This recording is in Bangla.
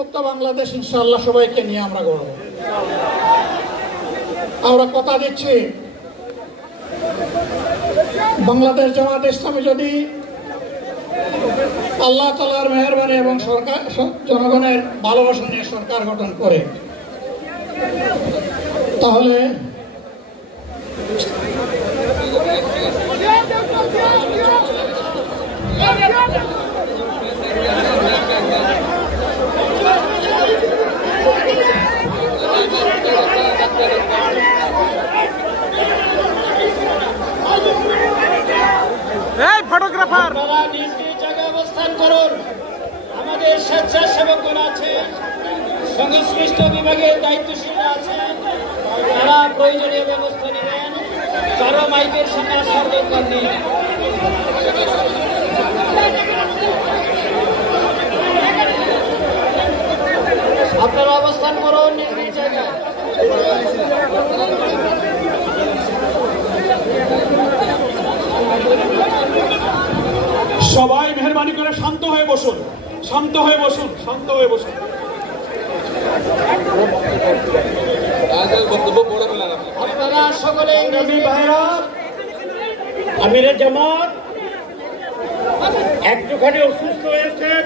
মুক্ত বাংলাদেশ ইনশাআল্লাহ সবাইকে নিয়ে আমরা গড়ব। আমরা কথা দিচ্ছি, বাংলাদেশ জামাত ইসলামী যদি আল্লাহ তাআলার মেহেরবানি এবং সরকার জনগণের ভালোবাসা নিয়ে সরকার গঠন করে, তাহলে ফটোগ্রাফার নিজ নিজ জায়গায় অবস্থান করুন। আমাদের স্বেচ্ছাসেবকরা আছেন, সংশ্লিষ্ট বিভাগের দায়িত্বশীলরা আছেন, তারা প্রয়োজনীয় ব্যবস্থা নেবেন। কারো মাইকের সামনে আসার দরকার নেই। আপনারা অবস্থান করুন নিজ নিজ জায়গায়। সবাই মেহরবানি করে শান্ত হয়ে বসুন, শান্ত হয়ে বসুন, শান্ত হয়ে বসুন। আপনারা সকলে আমিরের জামাত একটুখানি অসুস্থ হয়েছেন।